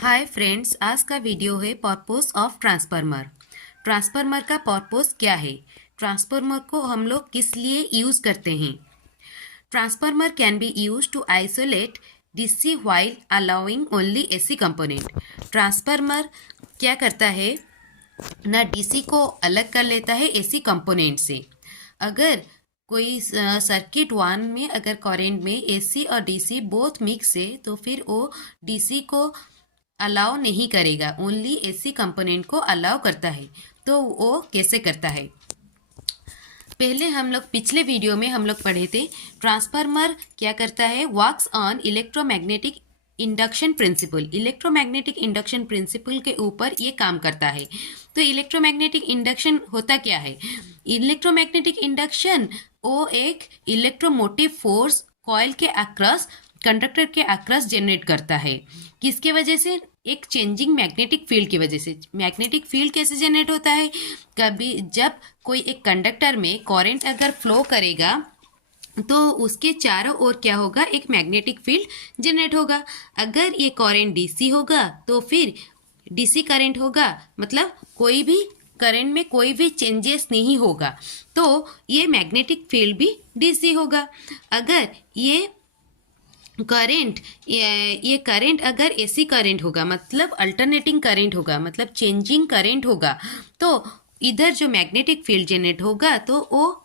Hi friends, आज का video है पर्पस ऑफ ट्रांसफार्मर। ट्रांसफार्मर का पर्पस क्या है? ट्रांसफार्मर को हम लोग किस लिए यूज़ करते हैं? Transformer can be use to isolate DC while allowing only AC component. Transformer क्या करता है ना, डीसी को अलग कर लेता है एसी कंपोनेंट से। अगर कोई सर्किट वन में अगर करंट में एसी और डीसी बोथ मिक्स है तो फिर वो डीसी को अलाउ नहीं करेगा, ओनली एसी कंपोनेंट को अलाउ करता है। तो वो कैसे करता है? पहले हम लोग पिछले वीडियो में हम लोग पढ़े थे ट्रांसफार्मर क्या करता है, works on electromagnetic induction principal. Electromagnetic induction principal के ऊपर ये काम करता है। तो इलेक्ट्रोमैग्नेटिक इंडक्शन होता क्या है? इलेक्ट्रोमैग्नेटिक इंडक्शन वो एक इलेक्ट्रोमोटिव फोर्स कॉइल के अक्रॉस, कंडक्टर के अक्रॉस जनरेट करता है। किसके वजह से? एक चेंजिंग मैग्नेटिक फील्ड की वजह से। मैग्नेटिक फील्ड कैसे जनरेट होता है? कभी जब कोई एक कंडक्टर में करंट अगर फ्लो करेगा तो उसके चारों ओर क्या होगा, एक मैग्नेटिक फील्ड जनरेट होगा। अगर ये करंट डीसी होगा तो फिर डीसी करंट होगा, मतलब कोई भी करंट में कोई भी चेंजेस नहीं होगा, तो ये मैग्नेटिक फील्ड भी डीसी होगा। अगर ये करंट अगर एसी करंट होगा, मतलब अल्टरनेटिंग करंट होगा, मतलब चेंजिंग करंट होगा, तो इधर जो मैग्नेटिक फील्ड जनरेट होगा तो वो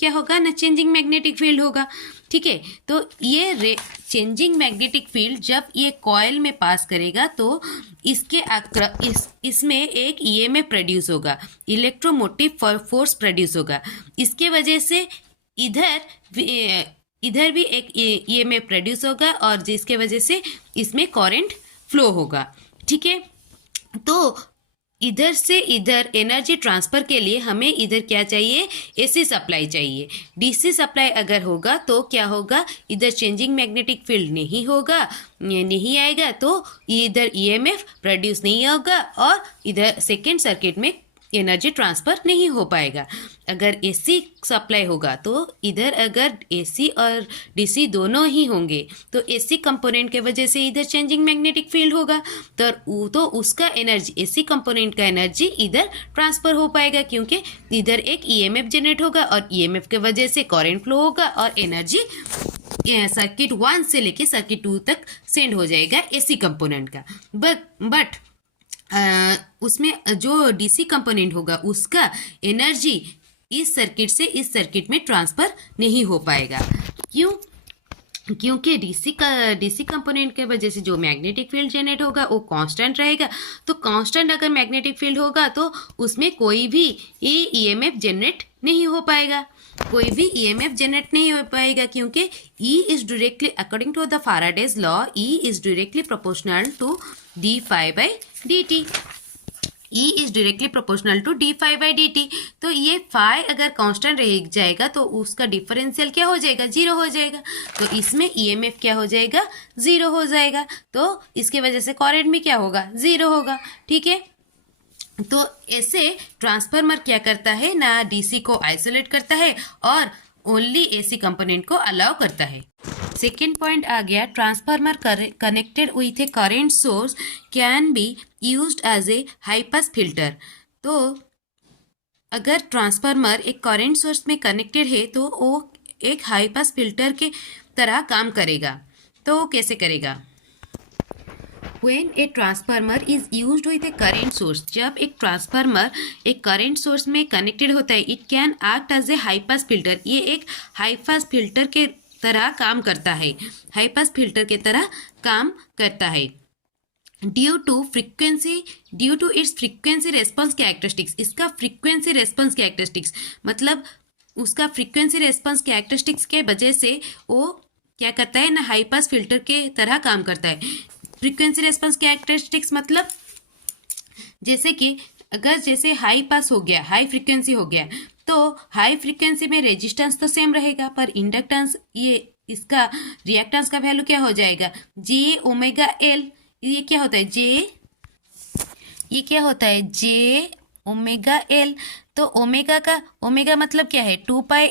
क्या होगा ना, चेंजिंग मैग्नेटिक फील्ड होगा। ठीक है, तो ये चेंजिंग मैग्नेटिक फील्ड जब ये कॉइल में पास करेगा तो इसमें एक ईएमएफ प्रोड्यूस होगा, इलेक्ट्रोमोटिव फोर्स प्रोड्यूस होगा। इसके वजह से इधर भी एक ईएमएफ प्रोड्यूस होगा और जिसके वजह से इसमें करंट फ्लो होगा। ठीक है, तो इधर से इधर एनर्जी ट्रांसफ़र के लिए हमें इधर क्या चाहिए, एसी सप्लाई चाहिए। डीसी सप्लाई अगर होगा तो क्या होगा, इधर चेंजिंग मैग्नेटिक फील्ड नहीं होगा, नहीं आएगा, तो इधर ईएमएफ प्रोड्यूस नहीं होगा और इधर सेकेंड सर्किट में एनर्जी ट्रांसफ़र नहीं हो पाएगा। अगर एसी सप्लाई होगा तो इधर अगर एसी और डीसी दोनों ही होंगे तो एसी कंपोनेंट के वजह से इधर चेंजिंग मैग्नेटिक फील्ड होगा, तो उसका एनर्जी, एसी कंपोनेंट का एनर्जी इधर ट्रांसफ़र हो पाएगा, क्योंकि इधर एक ईएमएफ जनरेट होगा और ईएमएफ के वजह से करंट फ्लो होगा और एनर्जी सर्किट 1 से लेके सर्किट 2 तक सेंड हो जाएगा एसी कंपोनेंट का। बट उसमें जो डीसी कंपोनेंट होगा उसका एनर्जी इस सर्किट से इस सर्किट में ट्रांसफ़र नहीं हो पाएगा। क्यों? क्योंकि डीसी कंपोनेंट के वजह से जो मैग्नेटिक फील्ड जनरेट होगा वो कांस्टेंट रहेगा। तो कांस्टेंट अगर मैग्नेटिक फील्ड होगा तो उसमें कोई भी ईएमएफ जनरेट नहीं हो पाएगा, कोई भी ईएमएफ जनरेट नहीं हो पाएगा, क्योंकि E is directly, according to the Faraday's law, E is directly proportional to d phi by d t. E is directly proportional to d phi by d t. तो ये फाई अगर constant रह जाएगा तो उसका डिफरेंशियल क्या हो जाएगा, जीरो हो जाएगा। तो इसमें ईएमएफ क्या हो जाएगा, जीरो हो जाएगा। तो इसके वजह से करंट भी क्या होगा, जीरो होगा। ठीक है, तो ऐसे ट्रांसफार्मर क्या करता है ना, डीसी को आइसोलेट करता है और ओनली एसी कंपोनेंट को अलाउ करता है। सेकेंड पॉइंट आ गया, transformer connected with a current source can be used as a high pass filter. तो अगर ट्रांसफार्मर एक करेंट सोर्स में कनेक्टेड है तो वो एक हाई पास फिल्टर के तरह काम करेगा। तो वो कैसे करेगा? When a transformer is used with a current source, जब एक ट्रांसफार्मर एक करंट सोर्स में कनेक्टेड होता है, it can act as a high pass filter. ये एक हाई पास फिल्टर के तरह काम करता है, हाई पास फिल्टर के तरह काम करता है। Due to its frequency response characteristics. इसका फ्रीक्वेंसी रेस्पॉन्स कैरेक्टरिस्टिक्स मतलब उसका फ्रीक्वेंसी रेस्पॉन्स कैरेक्टरिस्टिक्स के वजह से वो क्या करता है ना, हाई पास फिल्टर के तरह काम करता है। फ्रीक्वेंसी रेस्पॉन्स कैरेक्टरिस्टिक्स मतलब जैसे कि अगर जैसे हाई पास हो गया, हाई फ्रीक्वेंसी हो गया, तो हाई फ्रीक्वेंसी में रेजिस्टेंस तो सेम रहेगा, पर इंडक्टेंस, ये इसका रिएक्टेंस का वैल्यू क्या हो जाएगा, जे ओमेगा एल। ये क्या होता है, जे ओमेगा एल। तो ओमेगा मतलब क्या है, 2 पाई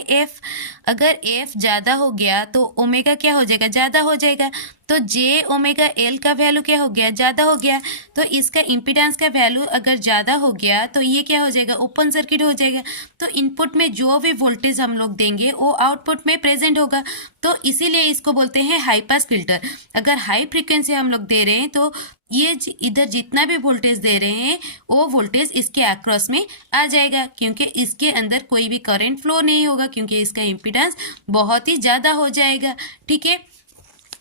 एफ। अगर एफ ज़्यादा हो गया तो ओमेगा क्या हो जाएगा, ज़्यादा हो जाएगा। तो जे ओमेगा एल का वैल्यू क्या हो गया, ज़्यादा हो गया। तो इसका इम्पीडेंस का वैल्यू अगर ज़्यादा हो गया तो ये क्या हो जाएगा, ओपन सर्किट हो जाएगा। तो इनपुट में जो भी वोल्टेज हम लोग देंगे वो आउटपुट में प्रेजेंट होगा। तो इसीलिए इसको बोलते हैं हाई पास फिल्टर। अगर हाई फ्रिक्वेंसी हम लोग दे रहे हैं तो ये इधर जितना भी वोल्टेज दे रहे हैं वो वोल्टेज इसके अक्रॉस में आ जाएगा, क्योंकि इसके अंदर कोई भी करंट फ्लो नहीं होगा, क्योंकि इसका इम्पीडेंस बहुत ही ज़्यादा हो जाएगा। ठीक है,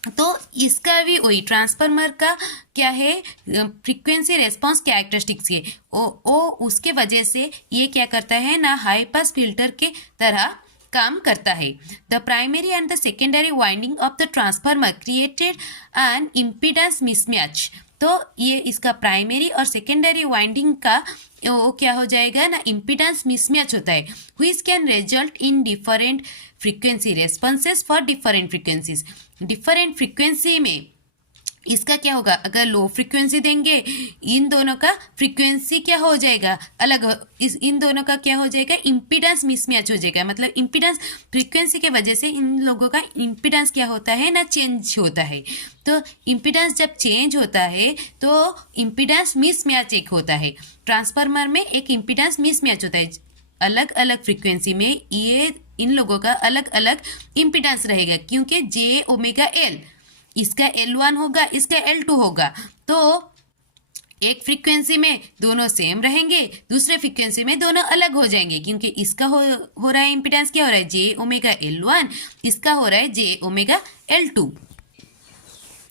तो इसका भी वही ट्रांसफार्मर का क्या है, फ्रीक्वेंसी रेस्पॉन्स कैरेक्टरिस्टिक्स है ओ उसके वजह से ये क्या करता है ना, हाई पास फिल्टर के तरह काम करता है। The primary and the secondary winding of the transformer created an impedance mismatch. तो ये इसका प्राइमरी और सेकेंडरी वाइंडिंग का वो क्या हो जाएगा ना, इम्पीडेंस मिसमैच होता है, which can result in different frequency responses for different frequencies. Different frequency में इसका क्या होगा, अगर लो फ्रीक्वेंसी देंगे इन दोनों का फ्रीक्वेंसी क्या हो जाएगा, अलग इन दोनों का क्या हो जाएगा, इम्पीडेंस मिसमैच हो जाएगा। मतलब इम्पीडेंस फ्रीक्वेंसी के वजह से इन लोगों का इम्पीडेंस क्या होता है ना, चेंज होता है। तो इम्पीडेंस जब चेंज होता है तो इम्पीडेंस मिसमैच एक होता है। ट्रांसफार्मर में एक इम्पीडेंस मिसमैच होता है, अलग अलग फ्रीक्वेंसी में ये इन लोगों का अलग अलग इम्पीडेंस रहेगा, क्योंकि जे ओमेगा एल, इसका L1 होगा, इसका L2 होगा। तो एक फ्रीक्वेंसी में दोनों सेम रहेंगे, दूसरे फ्रीक्वेंसी में दोनों अलग हो जाएंगे, क्योंकि इसका हो रहा है इम्पीडेंस क्या हो रहा है, जे ओमेगा L1, इसका हो रहा है जे ओमेगा L2,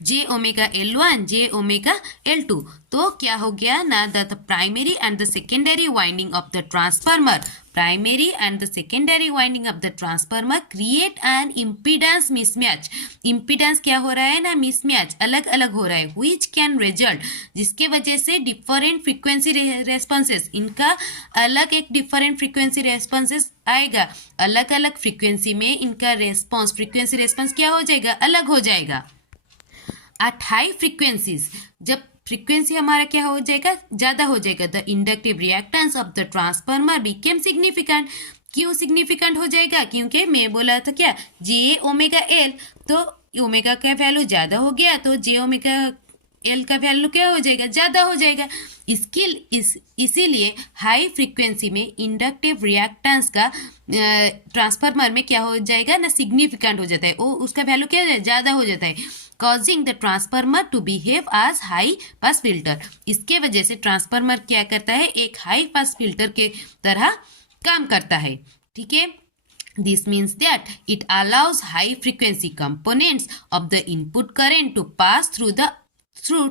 जे ओमेगा L1 जे ओमेगा L2। तो क्या हो गया ना, the primary and the secondary winding of the transformer, primary and the secondary winding of the transformer create an impedance mismatch. Impedance क्या हो रहा है ना, मिसमैच, अलग अलग हो रहा है, व्हिच कैन रिजल्ट, जिसके वजह से डिफरेंट फ्रीक्वेंसी रेस्पॉन्सेस, इनका अलग एक डिफरेंट फ्रीक्वेंसी रेस्पॉन्सेस आएगा। अलग अलग फ्रीक्वेंसी में इनका रेस्पॉन्स, फ्रीक्वेंसी रेस्पॉन्स क्या हो जाएगा, अलग हो जाएगा। एट हाई फ्रीक्वेंसीज, जब फ्रीक्वेंसी हमारा क्या हो जाएगा, ज़्यादा हो जाएगा, the inductive reactance of the transformer became significant. क्यों सिग्निफिकेंट हो जाएगा, क्योंकि मैं बोला था क्या, जे ओमेगा एल, तो ओमेगा का वैल्यू ज़्यादा हो गया तो जे ओमेगा एल का वैल्यू क्या हो जाएगा, ज़्यादा हो जाएगा। इसीलिए हाई फ्रीक्वेंसी में इंडक्टिव रिएक्टेंस का ट्रांसफार्मर में क्या हो जाएगा ना, सिग्निफिकेंट हो जाता है, वो उसका वैल्यू क्या हो जाए, ज़्यादा हो जाता है, causing the transformer to behave as high pass filter। इसके वजह से ट्रांसफार्मर क्या करता है, एक हाई पास फिल्टर के तरह काम करता है। ठीक है, this means that it allows high frequency components of the input current to pass through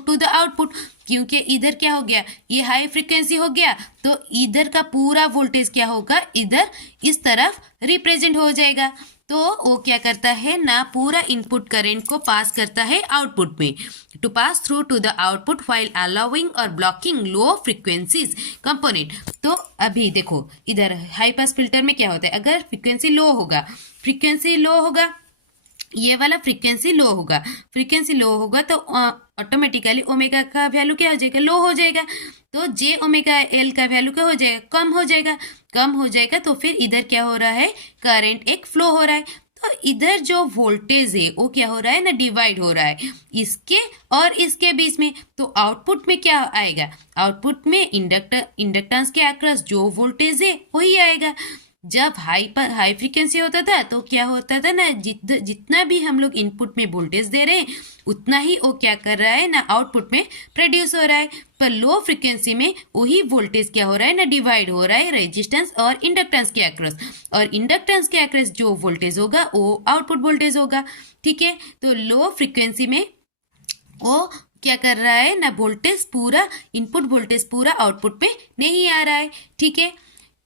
to the output। क्योंकि इधर क्या हो गया, ये हाई फ्रीक्वेंसी हो गया, तो इधर का पूरा वोल्टेज क्या होगा, इधर इस तरफ रिप्रेजेंट हो जाएगा। तो वो क्या करता है ना, पूरा इनपुट करंट को पास करता है आउटपुट में, to pass through to the output while allowing और ब्लॉकिंग लो फ्रीक्वेंसीज कंपोनेंट। तो अभी देखो इधर हाई पास फिल्टर में क्या होता है, अगर फ्रीक्वेंसी लो होगा, ये वाला फ्रीक्वेंसी लो होगा तो ऑटोमेटिकली ओमेगा का वैल्यू क्या हो जाएगा, लो हो जाएगा। तो जे ओमेगा एल का वैल्यू क्या हो जाएगा, कम हो जाएगा। तो फिर इधर क्या हो रहा है, करंट एक फ्लो हो रहा है। तो इधर जो वोल्टेज है वो क्या हो रहा है ना, डिवाइड हो रहा है इसके और इसके बीच में। तो आउटपुट में क्या आएगा, आउटपुट में इंडक्टेंस के अक्रॉस जो वोल्टेज है वही आएगा। जब हाई फ्रीक्वेंसी होता था तो क्या होता था ना, जितना भी हम लोग इनपुट में वोल्टेज दे रहे हैं उतना ही वो क्या कर रहा है ना, आउटपुट में प्रोड्यूस हो रहा है। पर लो फ्रीक्वेंसी में वही वोल्टेज क्या हो रहा है ना, डिवाइड हो रहा है रेजिस्टेंस और इंडक्टेंस के अक्रॉस, और इंडक्टेंस के अक्रॉस जो वोल्टेज होगा वो आउटपुट वोल्टेज होगा। ठीक है, तो लो फ्रीक्वेंसी में वो क्या कर रहा है ना, वोल्टेज पूरा, इनपुट वोल्टेज पूरा आउटपुट में नहीं आ रहा है। ठीक है,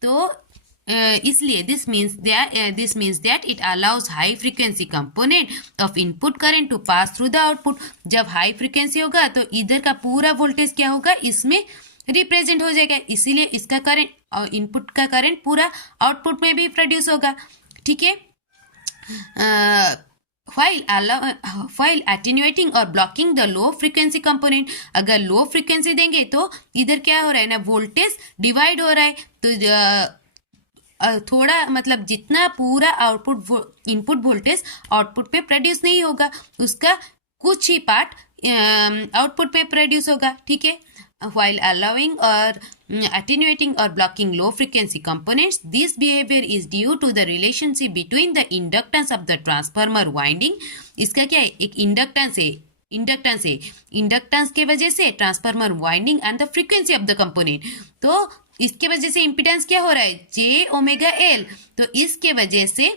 तो इसलिए this means that it allows high frequency component of input current to pass through the output. जब हाई फ्रीक्वेंसी होगा तो इधर का पूरा वोल्टेज क्या होगा, इसमें रिप्रेजेंट हो जाएगा, इसीलिए इसका करंट और इनपुट का करंट पूरा आउटपुट में भी प्रोड्यूस होगा। ठीक है, while attenuating और blocking the low frequency component। अगर लो फ्रीक्वेंसी देंगे तो इधर क्या हो रहा है ना, वोल्टेज डिवाइड हो रहा है, तो थोड़ा मतलब जितना पूरा इनपुट वोल्टेज आउटपुट पे प्रोड्यूस नहीं होगा, उसका कुछ ही पार्ट आउटपुट पे प्रोड्यूस होगा, ठीक है। while allowing or attenuating or blocking low frequency components, this behavior is due to the relationship between the inductance of the transformer winding. इसका क्या है, एक इंडक्टेंस के वजह से transformer winding and the frequency of the component. तो इसके वजह से इम्पीडेंस क्या हो रहा है, जे ओमेगा एल। तो इसके वजह से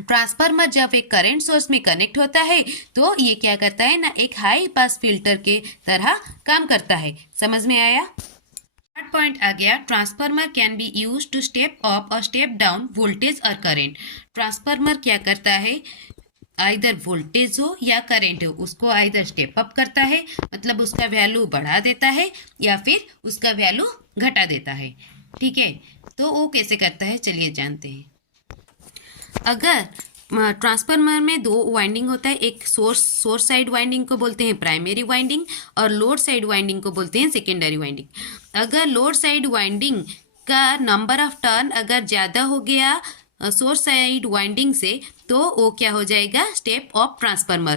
ट्रांसफार्मर जब एक करंट सोर्स में कनेक्ट होता है तो ये क्या करता है ना, एक हाई पास फिल्टर के तरह काम करता है। समझ में आया? थर्ड पॉइंट आ गया, transformer can be use to step up और स्टेप डाउन वोल्टेज और करंट। ट्रांसफार्मर क्या करता है, आइदर वोल्टेज हो या करंट हो, उसको आइदर स्टेप अप करता है, मतलब उसका वैल्यू बढ़ा देता है, या फिर उसका वैल्यू घटा देता है, ठीक है। तो वो कैसे करता है, चलिए जानते हैं। अगर ट्रांसफार्मर में दो वाइंडिंग होता है, एक सोर्स साइड वाइंडिंग को बोलते हैं प्राइमरी वाइंडिंग और लोड साइड वाइंडिंग को बोलते हैं सेकेंडरी वाइंडिंग। अगर लोड साइड वाइंडिंग का नंबर ऑफ टर्न अगर ज़्यादा हो गया सोर्स साइड वाइंडिंग से, तो वो क्या हो जाएगा, स्टेप ऑफ ट्रांसफार्मर।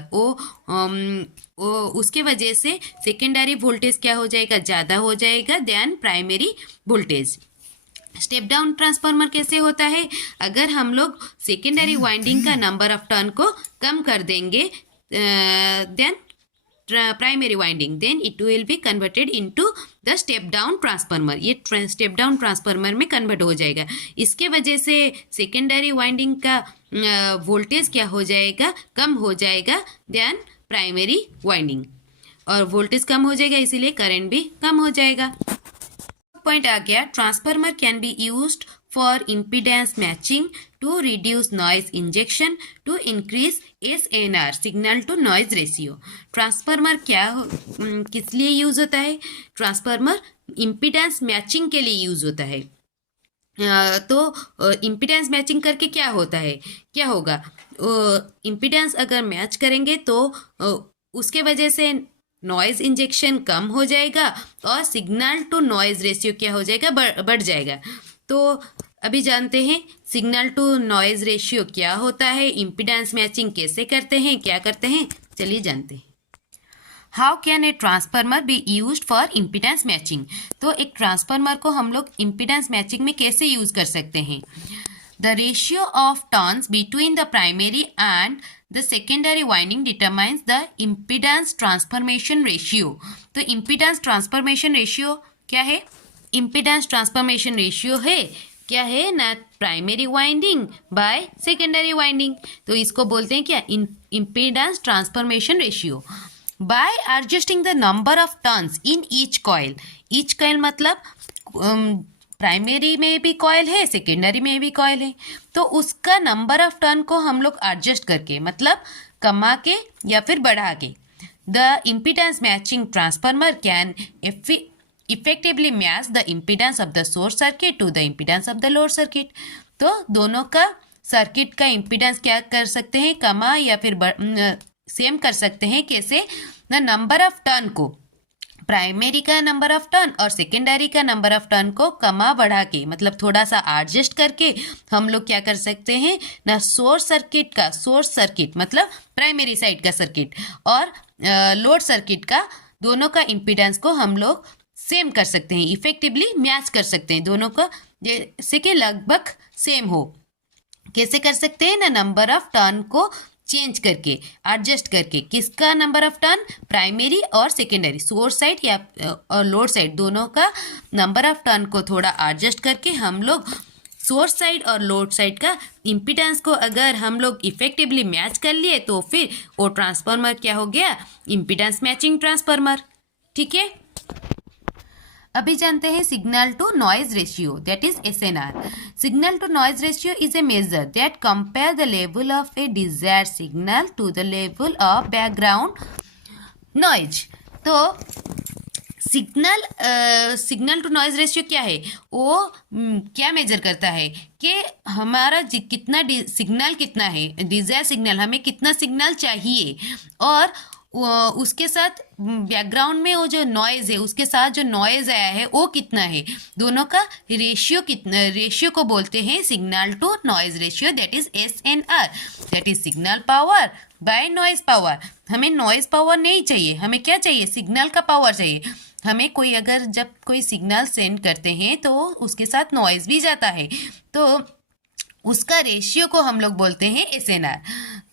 उसके वजह से सेकेंडरी वोल्टेज क्या हो जाएगा, ज़्यादा हो जाएगा then primary voltage. Step down transformer कैसे होता है, अगर हम लोग सेकेंडरी वाइंडिंग का नंबर ऑफ टर्न को कम कर देंगे then primary winding, then it will be converted into the step down transformer. ये स्टेप डाउन ट्रांसफार्मर में कन्वर्ट हो जाएगा। इसके वजह से सेकेंडरी वाइंडिंग का वोल्टेज क्या हो जाएगा, कम हो जाएगा देन प्राइमरी वाइंडिंग, और वोल्टेज कम हो जाएगा इसीलिए करंट भी कम हो जाएगा। पॉइंट आ गया, transformer can be used for impedance matching to reduce noise injection to increase SNR signal to noise ratio. Transformer किस लिए यूज होता है, ट्रांसफार्मर इम्पीडेंस मैचिंग के लिए यूज होता है। तो इम्पीडेंस मैचिंग करके क्या होता है, क्या होगा, इम्पीडेंस अगर मैच करेंगे तो उसके वजह से नॉइज़ इंजेक्शन कम हो जाएगा और सिग्नल टू नॉइज़ रेशियो क्या हो जाएगा, बढ़ जाएगा। तो अभी जानते हैं सिग्नल टू नॉइज़ रेशियो क्या होता है, इम्पीडेंस मैचिंग कैसे करते हैं, क्या करते हैं, चलिए जानते हैं। How can a transformer B used for impedance matching. तो एक ट्रांसफार्मर को हम लोग इम्पीडेंस मैचिंग में कैसे यूज़ कर सकते हैं। The ratio of turns between the primary and the secondary winding determines the impedance transformation ratio. तो impedance transformation ratio क्या है, impedance transformation ratio है क्या है ना, primary winding by secondary winding. तो इसको बोलते हैं क्या, impedance transformation ratio by adjusting the number of turns in each coil. each coil मतलब प्राइमरी में भी कॉयल है, सेकेंडरी में भी कॉयल है, तो उसका नंबर ऑफ टर्न को हम लोग एडजस्ट करके, मतलब कमा के या फिर बढ़ा के, the impedance matching transformer can effectively match the impedance of the source circuit to the impedance of the load circuit. तो दोनों का सर्किट का इम्पीडेंस क्या कर सकते हैं, कमा या फिर सेम कर सकते हैं। कैसे, द नंबर ऑफ टर्न को, प्राइमरी का नंबर ऑफ टर्न और सेकेंडरी का नंबर ऑफ टर्न को कमा बढ़ा के, मतलब थोड़ा सा एडजस्ट करके हम लोग क्या कर सकते हैं ना, सोर्स सर्किट मतलब प्राइमरी साइड का सर्किट और लोड सर्किट का, दोनों का इम्पीडेंस को हम लोग सेम कर सकते हैं, इफेक्टिवली मैच कर सकते हैं, दोनों का जैसे कि लगभग सेम हो। कैसे कर सकते हैं ना, नंबर ऑफ टर्न को चेंज करके, एडजस्ट करके, किसका नंबर ऑफ टर्न, प्राइमरी और सेकेंडरी, सोर्स साइड या और लोड साइड, दोनों का नंबर ऑफ टर्न को थोड़ा एडजस्ट करके हम लोग सोर्स साइड और लोड साइड का इम्पीडेंस को अगर हम लोग इफेक्टिवली मैच कर लिए तो फिर वो ट्रांसफार्मर क्या हो गया, इम्पीडेंस मैचिंग ट्रांसफार्मर, ठीक है। अभी जानते हैं signal to noise ratio, that is SNR। Signal to noise ratio is a measure that compare the level of a desired signal to the level of background noise. तो signal to noise ratio क्या है, वो क्या major करता है कि हमारा कितना सिग्नल कितना है, डिजायर सिग्नल, हमें कितना सिग्नल चाहिए और उसके साथ बैकग्राउंड में वो जो नॉइज़ है, उसके साथ जो नॉइज़ आया है वो कितना है, दोनों का रेशियो कितना, रेशियो को बोलते हैं signal to noise ratio, that is SNR, that is signal power by noise power. हमें नॉइज़ पावर नहीं चाहिए, हमें क्या चाहिए, सिग्नल का पावर चाहिए। हमें कोई अगर जब कोई सिग्नल सेंड करते हैं तो उसके साथ नॉइज़ भी जाता है, तो उसका रेशियो को हम लोग बोलते हैं SNR।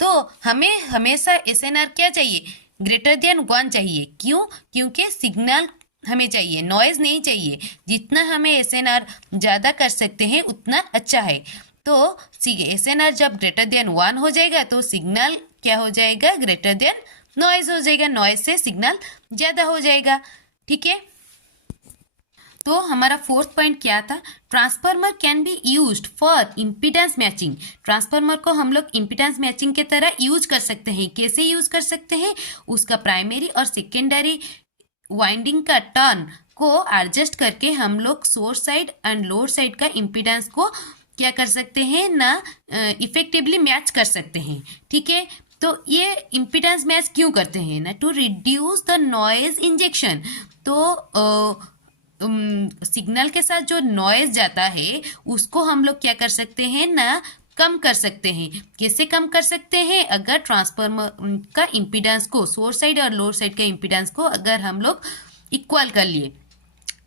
तो हमें हमेशा SNR क्या चाहिए, ग्रेटर देन 1 चाहिए। क्यों, क्योंकि सिग्नल हमें चाहिए, नॉइज़ नहीं चाहिए। जितना हमें SNR ज़्यादा कर सकते हैं उतना अच्छा है। तो SNR जब ग्रेटर देन 1 हो जाएगा तो सिग्नल क्या हो जाएगा, ग्रेटर देन नॉइज़ हो जाएगा, नॉइज़ से सिग्नल ज़्यादा हो जाएगा। ठीक है, तो हमारा फोर्थ पॉइंट क्या था, transformer can be used for impedance matching. Transformer को हम लोग इम्पीडेंस मैचिंग के तरह यूज कर सकते हैं। कैसे यूज कर सकते हैं, उसका प्राइमरी और सेकेंडरी वाइंडिंग का टर्न को एडजस्ट करके हम लोग source side and load side का इम्पीडेंस को क्या कर सकते हैं ना, इफेक्टिवली मैच कर सकते हैं। ठीक है, तो ये इम्पीडेंस मैच क्यों करते हैं ना, to reduce the noise injection. तो सिग्नल के साथ जो नॉइज जाता है उसको हम लोग क्या कर सकते हैं ना, कम कर सकते हैं। कैसे कम कर सकते हैं, अगर ट्रांसफार्मर का इम्पीडेंस को, सोर्स साइड और लोड साइड का इम्पीडेंस को अगर हम लोग इक्वल कर लिए,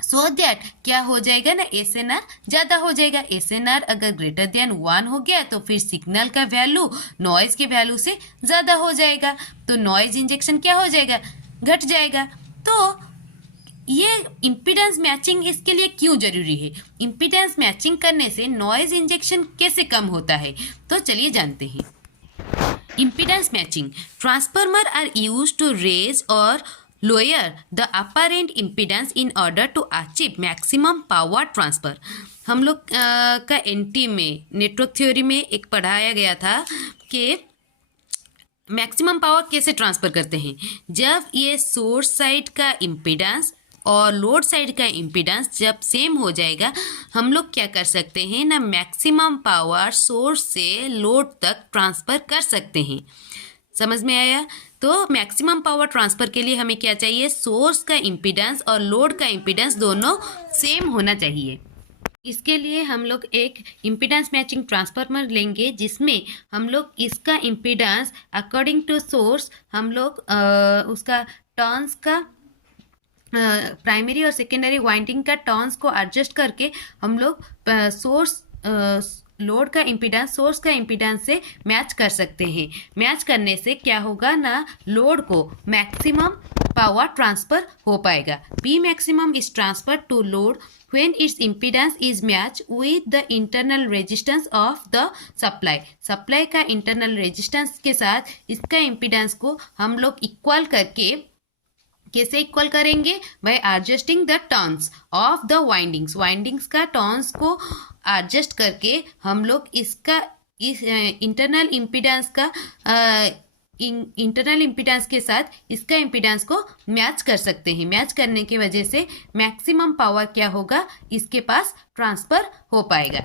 सो दैट क्या हो जाएगा ना, SNR ज़्यादा हो जाएगा। SNR अगर ग्रेटर देन 1 हो गया तो फिर सिग्नल का वैल्यू नॉइज़ के वैल्यू से ज़्यादा हो जाएगा, तो नॉइज़ इंजेक्शन क्या हो जाएगा, घट जाएगा। तो ये इम्पीडेंस मैचिंग इसके लिए क्यों जरूरी है, इम्पीडेंस मैचिंग करने से नॉइज़ इंजेक्शन कैसे कम होता है, तो चलिए जानते हैं। Impedance matching, transformer are used to raise और lower the apparent impedance in order to achieve maximum power transfer. हम लोग का NT में, नेटवर्क थ्योरी में एक पढ़ाया गया था कि मैक्सिमम पावर कैसे ट्रांसफ़र करते हैं, जब ये सोर्स साइड का इम्पीडेंस और लोड साइड का इम्पीडेंस जब सेम हो जाएगा, हम लोग क्या कर सकते हैं ना, मैक्सिमम पावर सोर्स से लोड तक ट्रांसफ़र कर सकते हैं। समझ में आया, तो मैक्सिमम पावर ट्रांसफ़र के लिए हमें क्या चाहिए, सोर्स का इम्पीडेंस और लोड का इम्पीडेंस दोनों सेम होना चाहिए। इसके लिए हम लोग एक इम्पीडेंस मैचिंग ट्रांसफार्मर लेंगे जिसमें हम लोग इसका इम्पीडेंस अकॉर्डिंग टू सोर्स हम लोग उसका टर्न्स का प्राइमरी और सेकेंडरी वाइंडिंग का टर्न्स को एडजस्ट करके हम लोग सोर्स लोड का इम्पीडेंस सोर्स का इम्पीडेंस से मैच कर सकते हैं। मैच करने से क्या होगा ना, लोड को मैक्सिमम पावर ट्रांसफर हो पाएगा। P maximum is transferred to load when its impedance is matched with the internal resistance of the supply। Supply का इंटरनल रेजिस्टेंस के साथ इसका इम्पीडेंस को हम लोग इक्वल करके, कैसे इक्वल करेंगे, bye adjusting the turns of the windings. Windings का टर्न्स को एडजस्ट करके हम लोग इसका इस इंटरनल इम्पीडेंस के साथ इसका इम्पीडेंस को मैच कर सकते हैं। मैच करने की वजह से मैक्सिमम पावर क्या होगा, इसके पास ट्रांसफ़र हो पाएगा,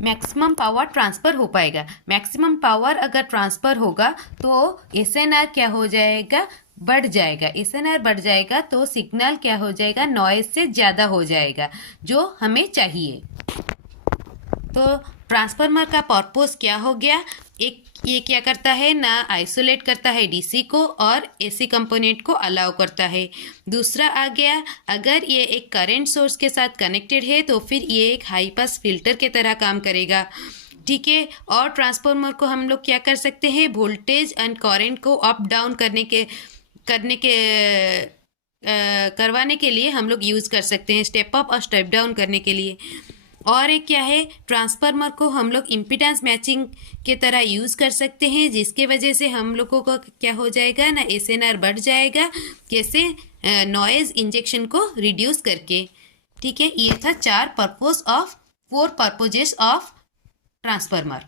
मैक्सिमम पावर ट्रांसफ़र हो पाएगा। मैक्सिमम पावर अगर ट्रांसफ़र होगा तो SNR क्या हो जाएगा, बढ़ जाएगा। SNR बढ़ जाएगा तो सिग्नल क्या हो जाएगा, नॉइज़ से ज़्यादा हो जाएगा, जो हमें चाहिए। तो ट्रांसफार्मर का पर्पस क्या हो गया, एक ये क्या करता है ना, आइसोलेट करता है DC को और AC कंपोनेंट को अलाउ करता है। दूसरा आ गया, अगर ये एक करंट सोर्स के साथ कनेक्टेड है तो फिर ये एक हाई पास फिल्टर के तरह काम करेगा। ठीक है, और ट्रांसफार्मर को हम लोग क्या कर सकते हैं, वोल्टेज एंड करंट को अप डाउन करवाने के लिए हम लोग यूज़ कर सकते हैं, स्टेप अप और स्टेप डाउन करने के लिए। और एक क्या है, ट्रांसफार्मर को हम लोग इम्पीडेंस मैचिंग के तरह यूज़ कर सकते हैं, जिसके वजह से हम लोगों का क्या हो जाएगा ना, SNR बढ़ जाएगा। कैसे, नॉइज़ इंजेक्शन को रिड्यूस करके। ठीक है, ये था 4 purpose of 4 purposes of transformer.